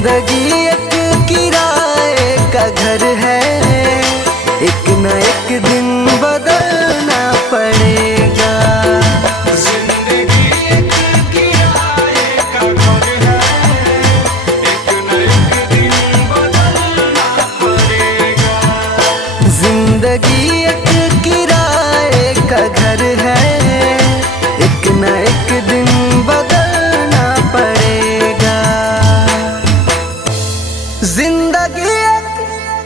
जिंदगी एक किराए का घर है, एक न एक दिन बदलना पड़ेगा। जिंदगी एक किराए का घर है, एक न एक दिन बदलना पड़ेगा। जिंदगी एक किराए का घर है, एक न एक दिन बदलना पड़ेगा। जिंदगी एक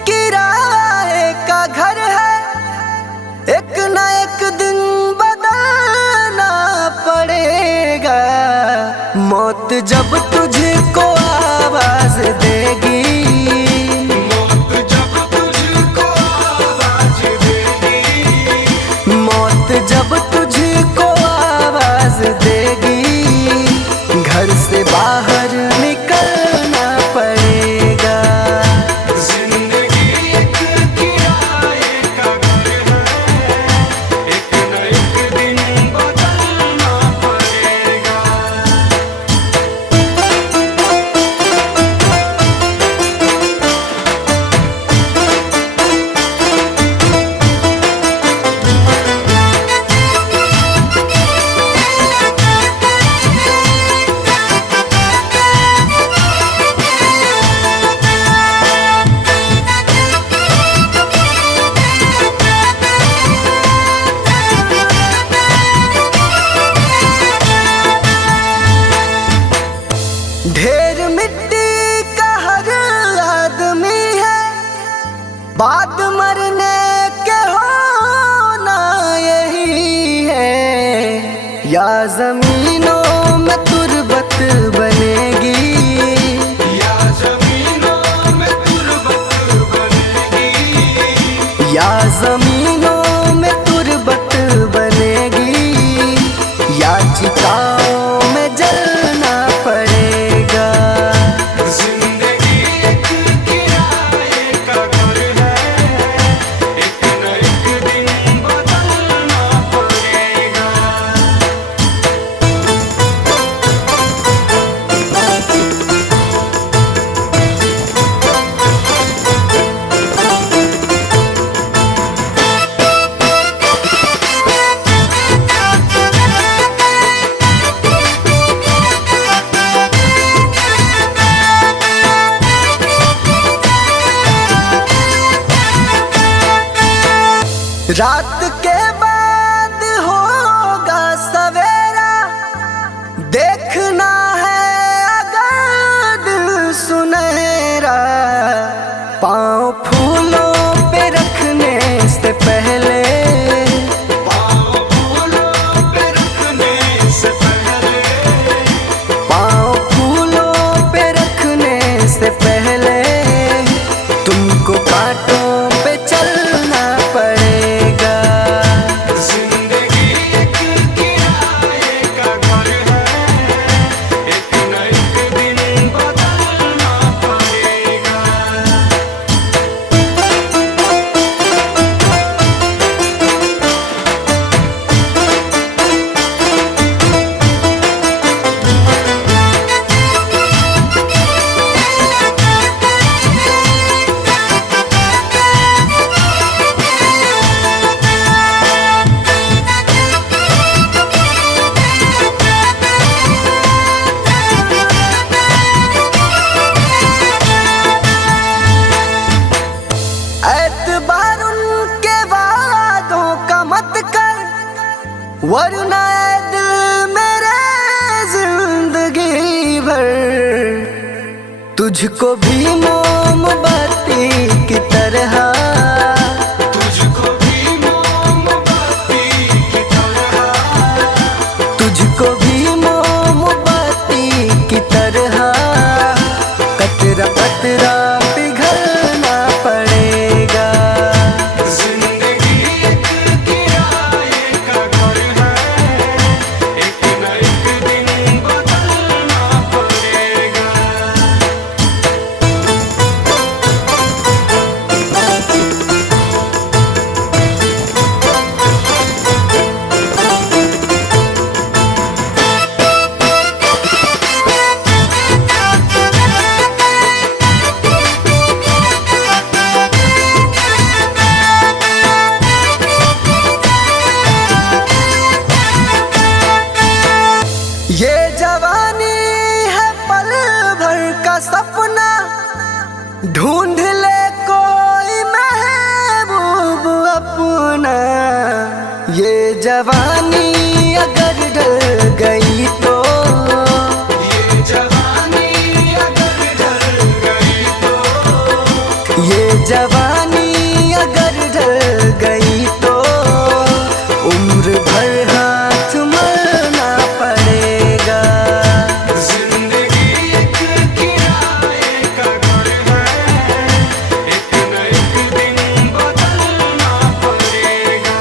किराए का घर है, एक न एक दिन बदलना पड़ेगा। मौत जब तुझको आवाज देगी, मौत जब तुझको आवाज देगी, मौत जब तुझको आवाज देगी, घर से बाहर निकलना पड़ेगा। जिंदगी एक किराए का घर है, एक न एक दिन बदलना पड़ेगा। ढेर मिट्टी का हर आदमी है, बाद मरने के होना यही है। या जमीनों में तुरबत बनेगी, या जमीनों में तुरबत बनेगी, या जमीनों में तुरबत बनेगी, या चिताओं में जलना पड़ेगा। जिंदगी एक किराए का घर है, एक न एक दिन बदलना पड़ेगा। रात के बाद होगा सवेरा, देखना है अगर दिल सुनहरा। पाँव फूलों पे रखने से पहले, पाँव फूलों पे रखने से पहले, पाँव फूलों पे रखने से पहले, तुमको कांटों पे चलना पड़ेगा। जिंदगी एक किराए का घर है, एक न एक दिन बदलना पड़ेगा। एतबार उनके वादों का मत कर, वरना ऐ दिल मेरे जिंदगी भर तुझको भी मोमबत्ती की तरह, तुझको भी मोमबत्ती की तरह, तुझको भी मोमबत्ती की तरह, कतरा कतरा पिघलना पड़ेगा। जिंदगी एक किराए का घर है, एक न एक दिन बदलना पड़ेगा। का सपना ढूंढ ले कोई महबूब अपना। ये जवानी अगर ढल गई तो, ये जवानी अगर ढल गई तो, ये जवानी अगर ढल गई तो उम्र भर हाथ मलना पड़ेगा। जिंदगी एक किराए का घर है, एक न एक दिन बदलना पड़ेगा।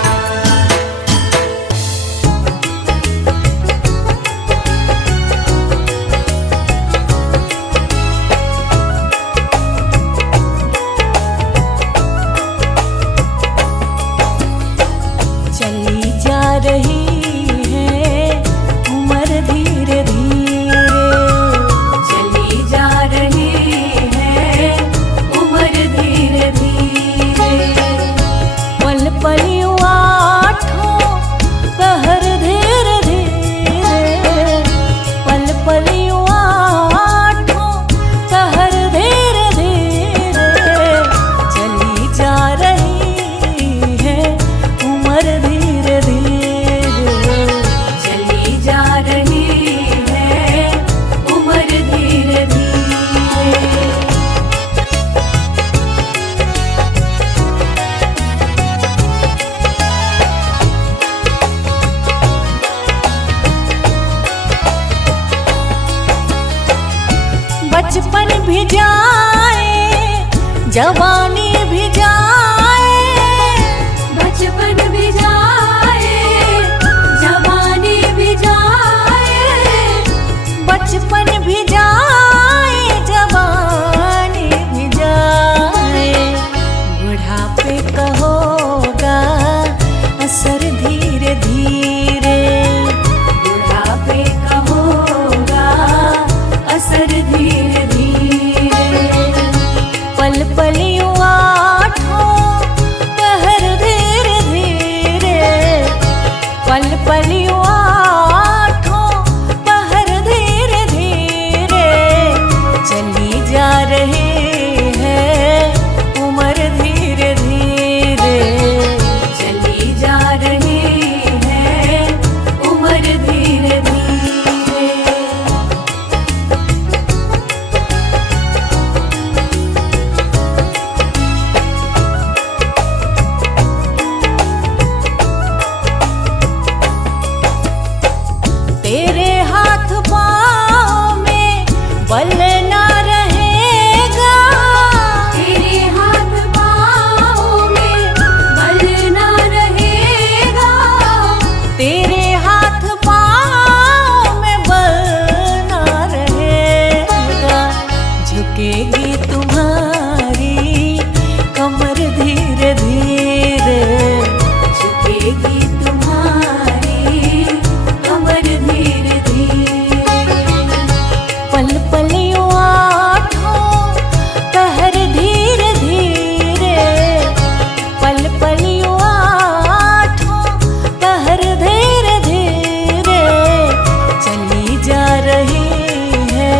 चली जा रही है उम्र धीरे धीरे, चली जा रही है उम्र धीरे धीरे। पल पल यूं आठों पहर धीरे धीरे, पल पल यूं आठों पहर धीरे धीरे। चली जा रही है उम्र धीरे धीरे, चली जा रही है उम्र धीरे धीरे। बचपन भी जाए जवानी भी जाए, बचपन भी जाए जवानी भी जाए, बचपन भी जाए जवानी भी जाए। बुढ़ापे का होगा असर धीरे धीरे, बुढ़ापे का होगा असर धीरे धीरे। पल पल यूं आठों पहर धीरे धीरे, पल पल यूं आठों पहर धीरे धीरे। चली जा रही है उम्र धीरे धीरे, चली जा रही है उम्र धीरे धीरे। तेरे हाथ पाँव में बल ना रहेगा, तेरे हाथ पाँव में बल ना रहेगा, तेरे हाथ पाँव में बल ना रहेगा। झुकेगी तुम्हारी कमर धीरे धीरे, झुकेगी तुम्हारी कमर धीरे धीरे। पल पल यूं आठों पहर धीरे धीरे, पल पल यूं आठों पहर धीरे धीरे। चली जा रही है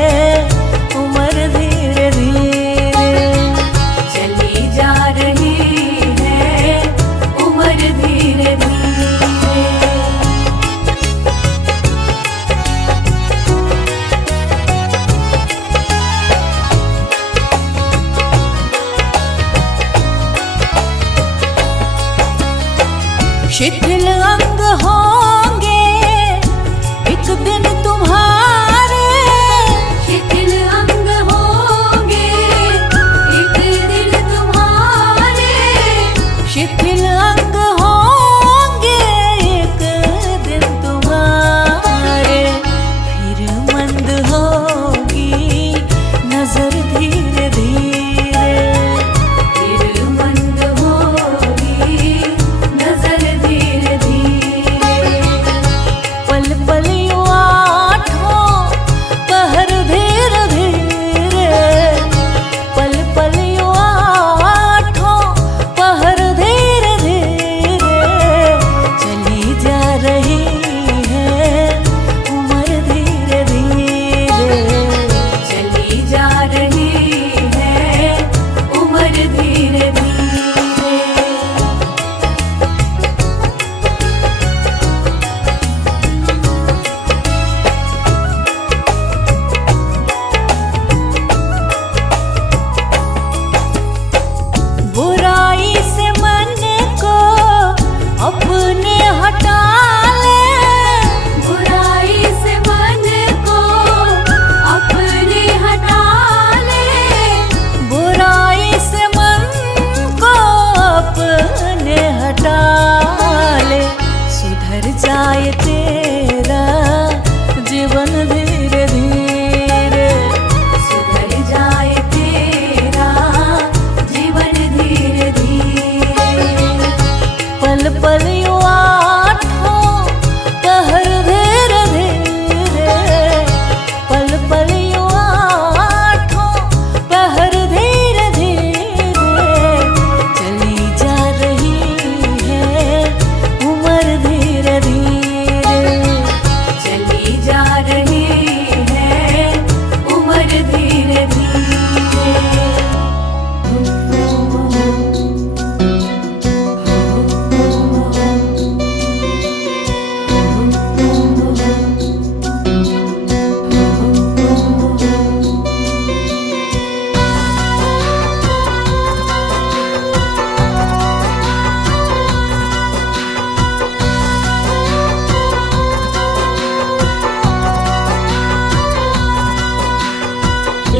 उम्र धीरे धीरे, चली जा रही है उम्र धीरे धीरे। शिथिल अंग होंगे एक दिन तुम्हारे, शिथिल अंग होंगे एक दिन तुम्हारे, शिथिल अंग होंगे एक दिन तुम्हारे। फिर मंद होगी नजर धीरे धीरे, फिर मंद होगी नजर धीरे धीरे।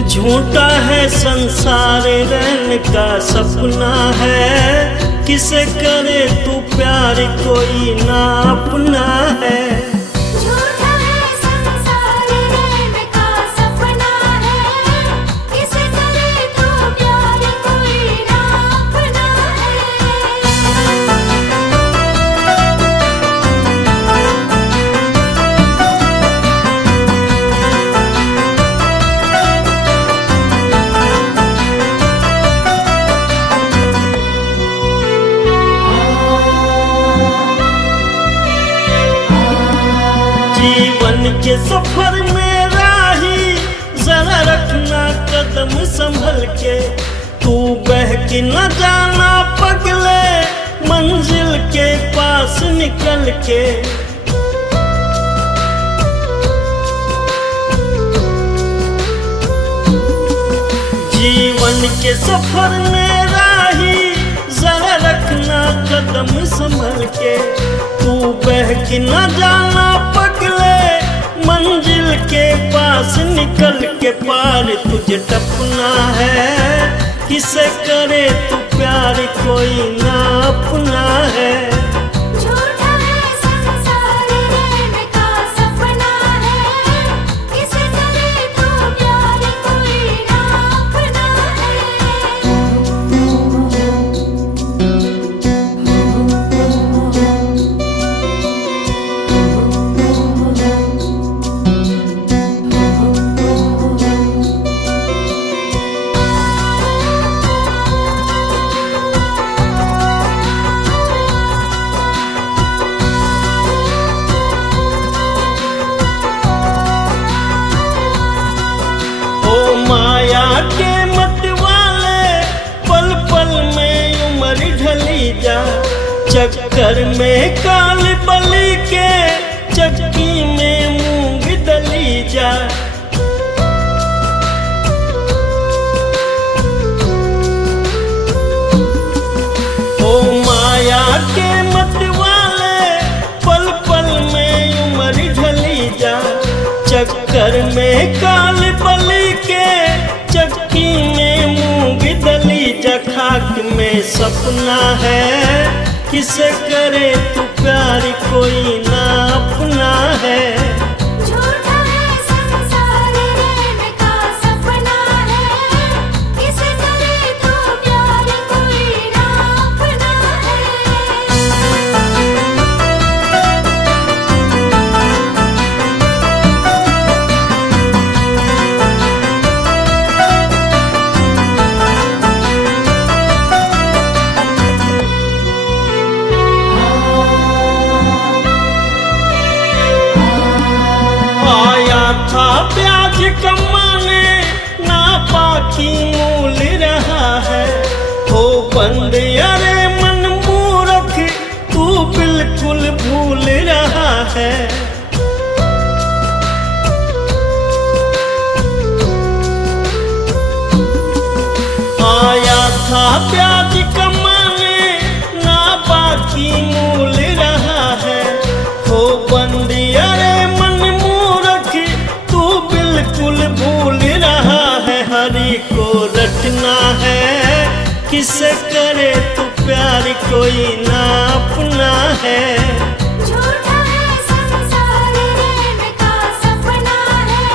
झूठा है संसार रैन का सपना है, किसे करे तू प्यार कोई ना अपना है। झूठा है संसार रैन का सपना है, किसे करे तू प्यार कोई ना अपना जीवन के सफर में राही जरा रखना कदम संभल के, तू बहक न जाना पगले मंजिल के पास निकल के। जीवन के सफर में राही जरा रखना कदम संभल के, तू बहक न जाना पगले मंजिल के पास निकल के। पार तुझे टपना है, किसे करे तू प्यार कोई ना अपना है। झूठा है संसार रैन का सपना है, किसे करे तू प्यार कोई ना अपना ओ माया के मत वाले पल पल में उम्र ढली जा, चक्कर में काल बलि के चक्की में मूंग दली जा। ओ माया के मत वाले पल पल में उम्र ढली जा, चक्कर में काल बलि के चक्की में मूंग दली जा। खाक में सपना है, किसे करे तू प्यार कोई ना अपना है। झूठा है संसार रैन का सपना है, किसे करे तू प्यार कोई ना अपना आया था प्याज कमाने ना पाकी मूल रहा है, हो बंद अरे मन मूर्ख तू बिल्कुल भूल रहा है। आया था प्याज कमाने ना बाकी मूल रहा है, हो बंद अरे मन मूर्ख तू बिल्कुल भूल रहा है। हरि को रटना है, किसे करे तू प्यार कोई ना अपना है। झूठा है संसार रैन का सपना है,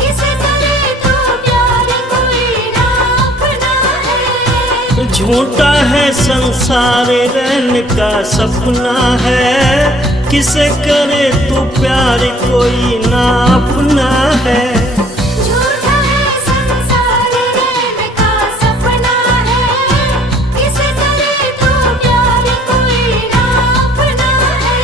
किसे करे तू प्यार कोई ना अपना है। झूठा है संसार रैन का सपना है, किसे करे तू प्यार कोई ना अपना है। झूठा है संसार रैन का सपना है, किसे करे तू प्यार कोई ना अपना है।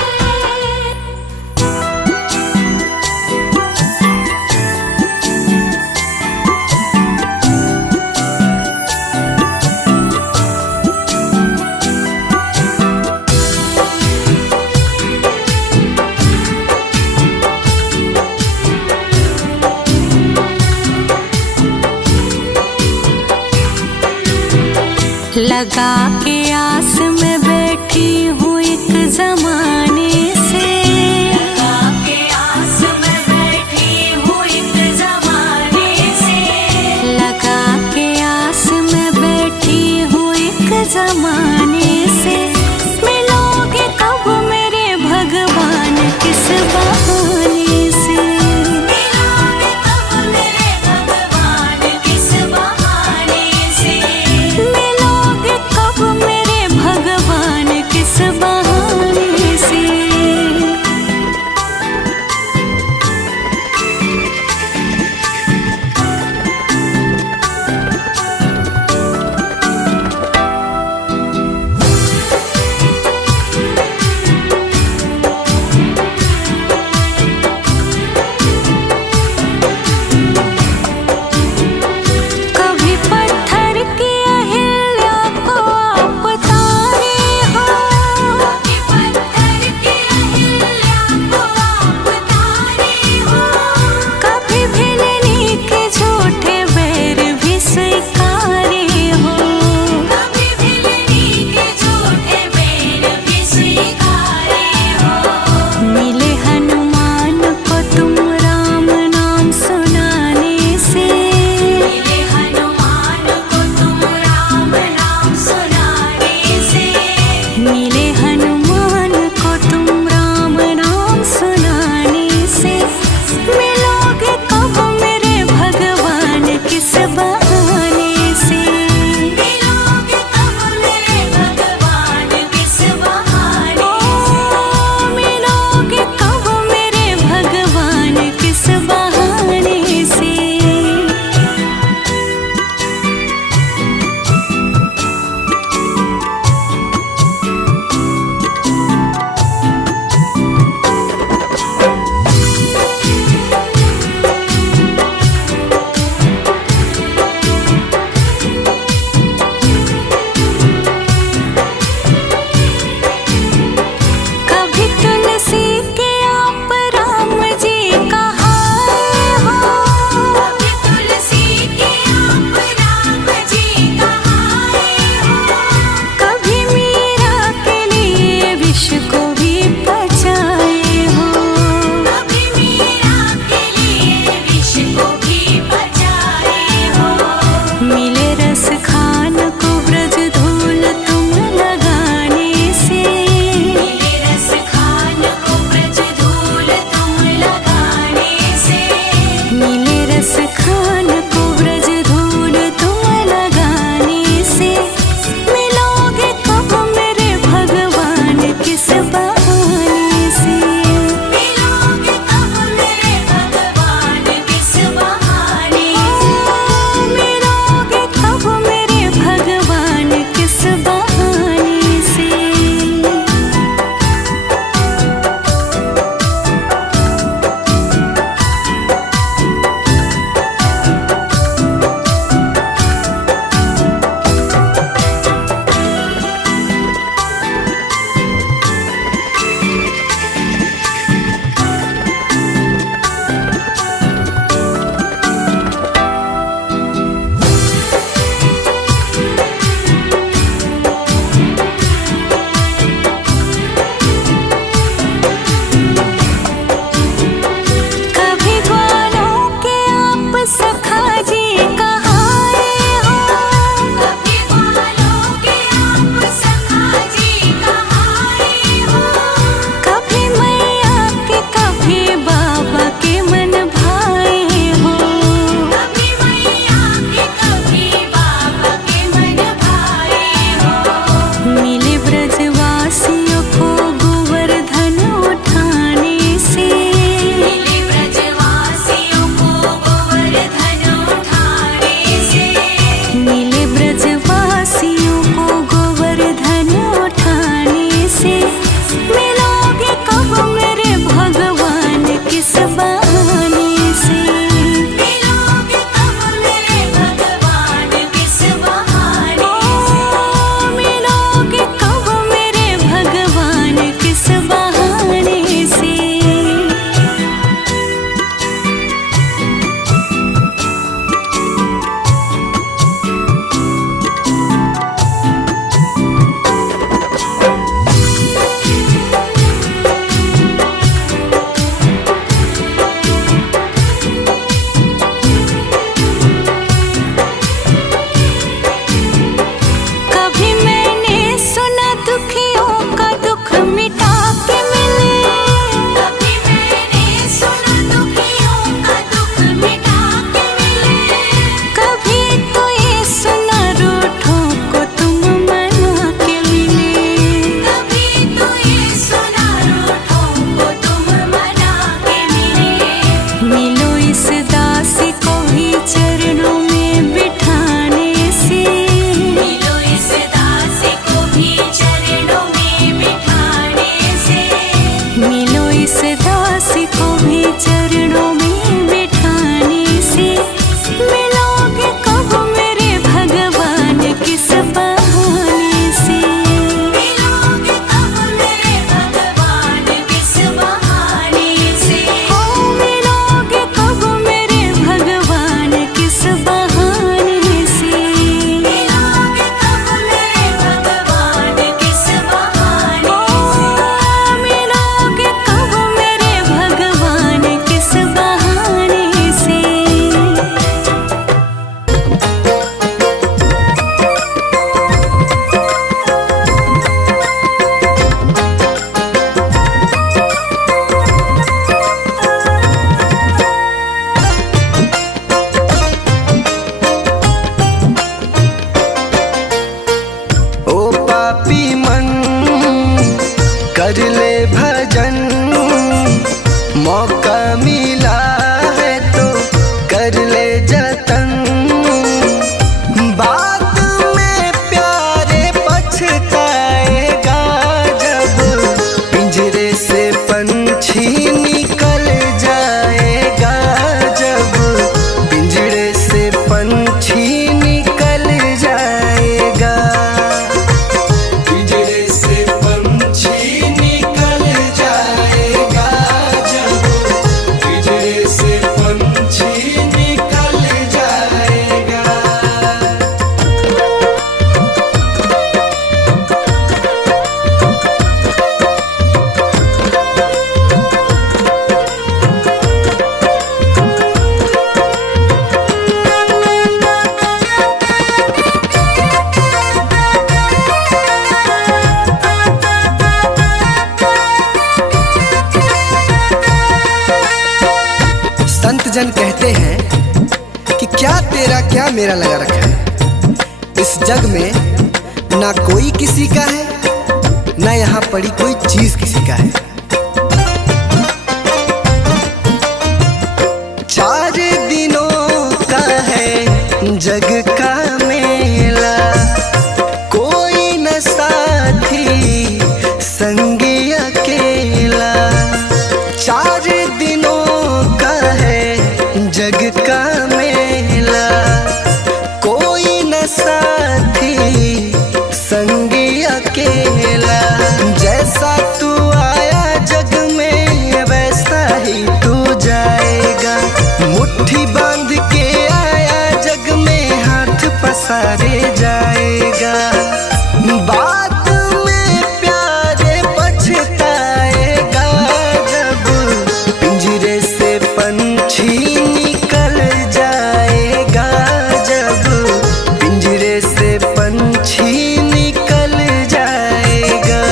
लगा के आस में बैठी हूँ एक जमाने से, लगा के आस में बैठी हूँ एक जमाने से। जमाने से। मिलोगे कब मेरे भगवान किस बहाने से। मिलोगे कब मेरे भगवान किस बहाने से। मिलोगे कब मेरे भगवान किस बहाने से। तेरा क्या मेरा लगा रखा है। इस जग में ना कोई किसी का है, ना यहाँ पड़ी कोई चीज किसी का है। 4 दिनों का है जग का मेला, कोई न साथी संगी अकेला। 4 दिनों का है जग का मेला, कोई न साथी संगी अकेला। जैसा तू आया जग में वैसा ही तू जाएगा। मुट्ठी बांध के आया जग में, हाथ पसारे जाएगा। बात में प्यारे पछताएगा, जब पिंजरे से पंछी निकल जाएगा। जब पिंजरे से पंछी निकल जाएगा।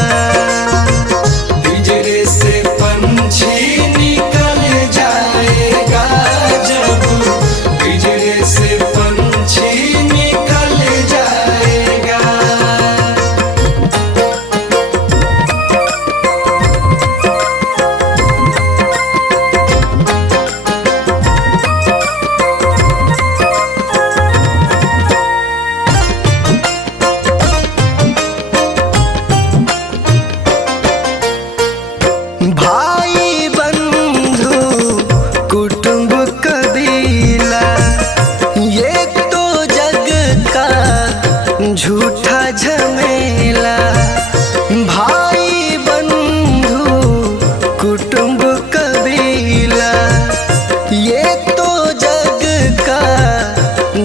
पिंजरे से पंछी निकल जाएगा, जब पिंजरे से पंछी निकल जाएगा। भाई बंधु कुटुंब कबीला, ये तो जग का झूठा झमेला। भाई बंधु कुटुंब कबीला, ये तो जग का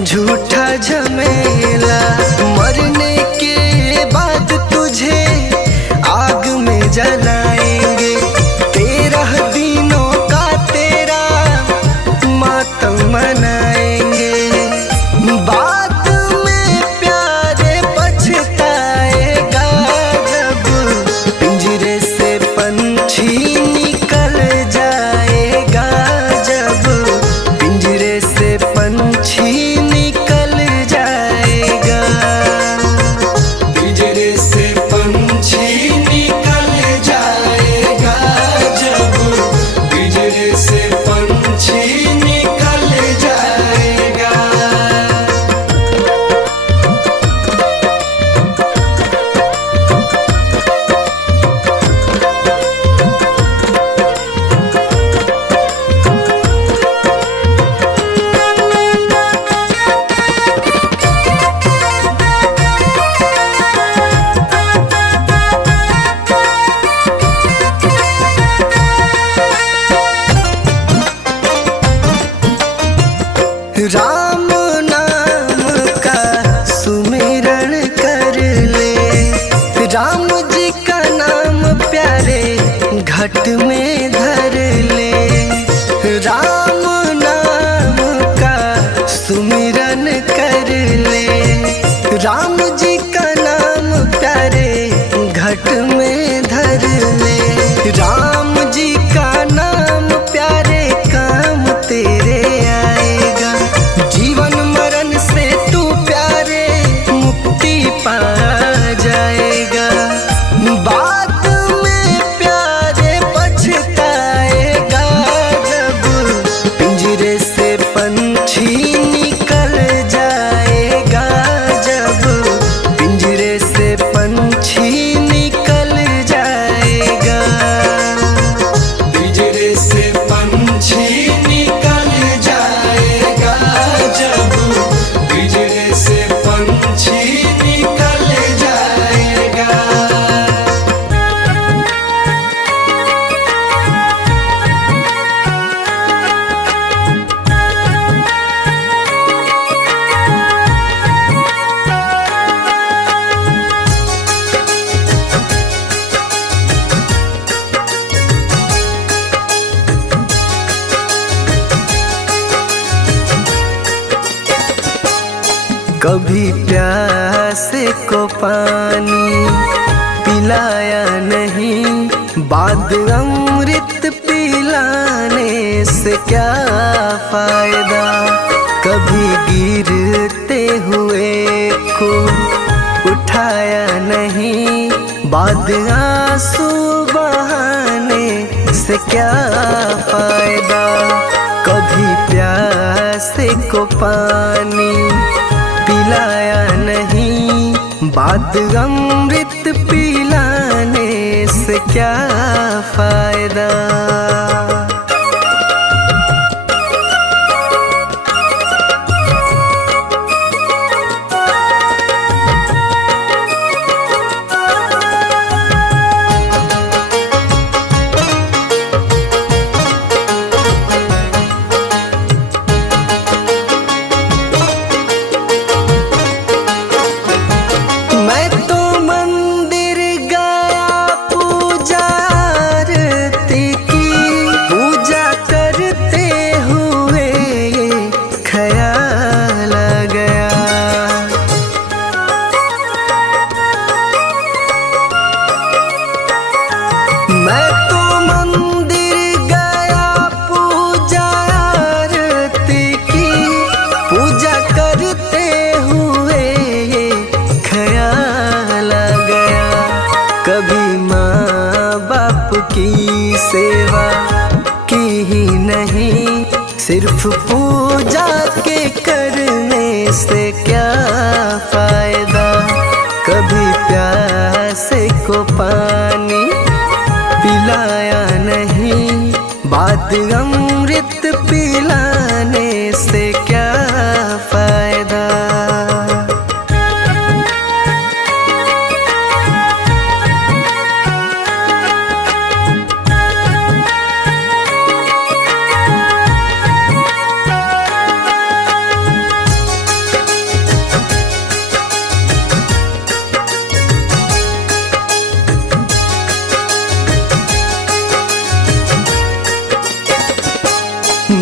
झूठा झमेला। मरने के बाद तुझे आग में जलाएंगे, 13 दिनों का तेरा मातम मनाएंगे। बात में प्यारे पछताएगा, जब पिंजरे से पंछी निकल जाएगा। जब पिंजरे से पंछी निकल जाएगा। पिंजरे से पंछी निकल जाएगा, जब पिंजरे से पंछी निकल जाएगा। राम नाम का सुमिरन कर ले, राम जी का नाम प्यारे घट में धर ले। राम नाम का सुमिरन कर ले, राम जी का नाम प्यारे घट में धर ले। राम जी का नाम प्यारे काम तेरे आएगा। जीवन मरण से तू प्यारे मुक्ति पा जाएगा। बात में प्यारे पछताएगा, जब पिंजरे से पंछी निकल जाएगा। जब पिंजरे से पंछी निकल जाएगा। पिंजरे से पंछी निकल जाएगा, जब पिंजरे से पंछी निकल जाएगा। कभी प्यासे को पानी पिलाया नहीं, बाद अमृत पिलाने से क्या फायदा। कभी गिरते हुए को उठाया नहीं, बाद आंसू बहाने से क्या फायदा। कभी प्यासे को पानी पिलाया नहीं, बाद अमृत पिलाने से क्या फायदा। मैं तो मंदिर गया पूजा आरती की, पूजा करते हुए ख्याल आ गया। मैं तो मंदिर गया पूजा आरती की, पूजा करते हुए ख्याल आ गया। कभी माँ बाप की सेवा की ही नहीं, सिर्फ पूजा के करने से क्या फायदा। कभी प्यासे को पानी पिलाया नहीं, बाद अमृत पिलाने से क्या फायदा।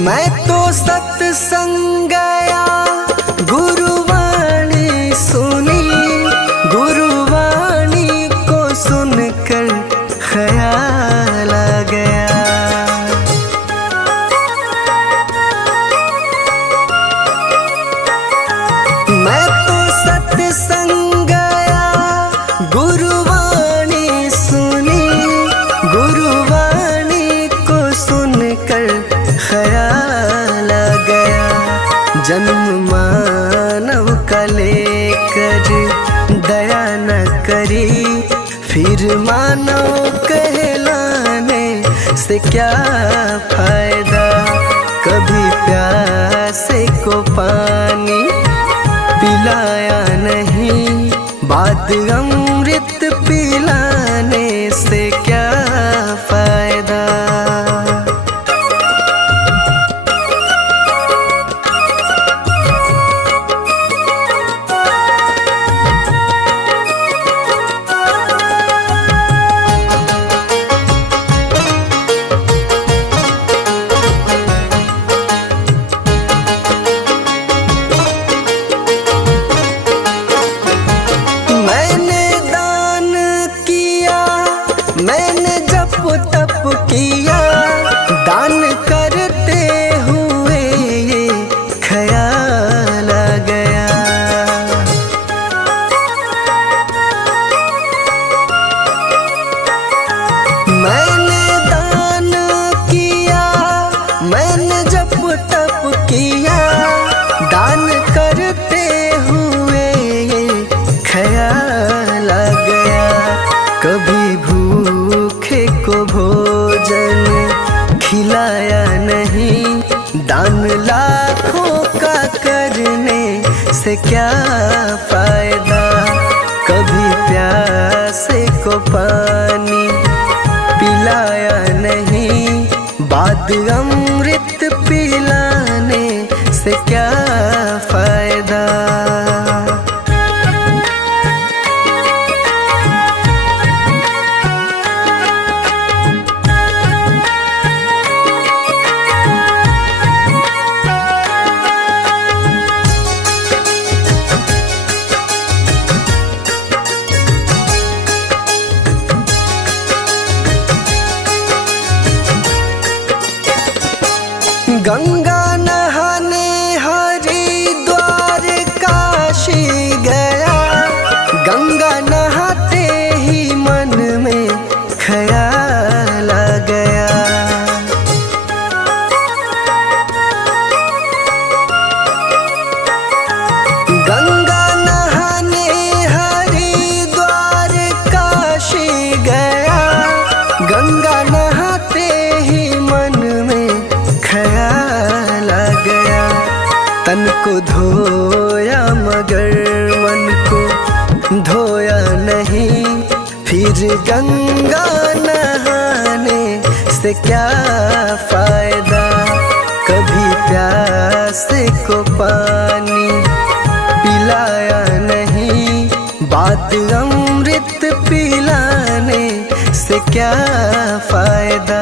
मैं तो सत्संग गया, गुरुवाणी सुनी, गुरुवाणी को सुनकर ख्याल आ गया। मैं तो सत्संग गया, गुरुवाणी सुनी, गुरुवाणी को सुनकर ख्याल आ गया। जन्म मानव का लेकर दया न करी, फिर मानव कहलाने से क्या फायदा। कभी प्यासे को पानी पिलाया नहीं, बाद अमृत पिलाने से क्या फायदा। मैंने दान किया, मैंने जप तप किया, दान करते हुए ये ख्याल आ गया। मैंने दान किया, मैंने जप तप किया, दान करते हुए ये ख्याल आ गया। कभी भूखे को भोजन खिलाया नहीं, दान लाखों का करने से क्या फायदा। कभी प्यासे को पानी पिलाया नहीं, बाद अमृत पिलाने से क्या फायदा। गंगा नहाने हरे गंगा नहाने से क्या फायदा, कभी प्यासे को पानी पिलाया नहीं, बात अमृत पिलाने से क्या फायदा।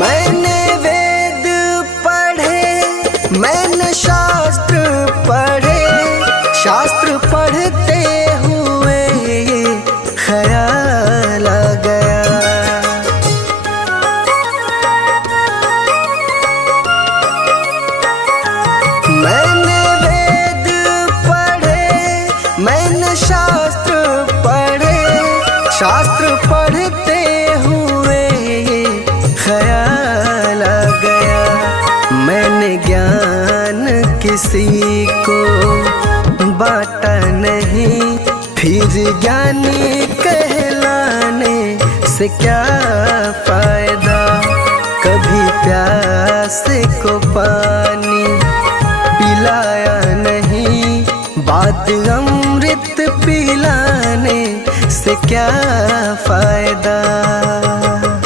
मैंने वेद पढ़े, मैंने शास्त्र पढ़े, शास्त्र पढ़ते हुए ये ख्याल आ गया। मैंने वेद पढ़े, मैंने शास्त्र पढ़े, शास्त्र पढ़ते हुए ये ख्याल आ गया। मैंने ज्ञान किसी को बांटा नहीं, फिर ज्ञानी कहलाने से क्या फायदा, कभी प्यासे को पानी पिलाया नहीं, बात अमृत पिलाने से क्या फायदा।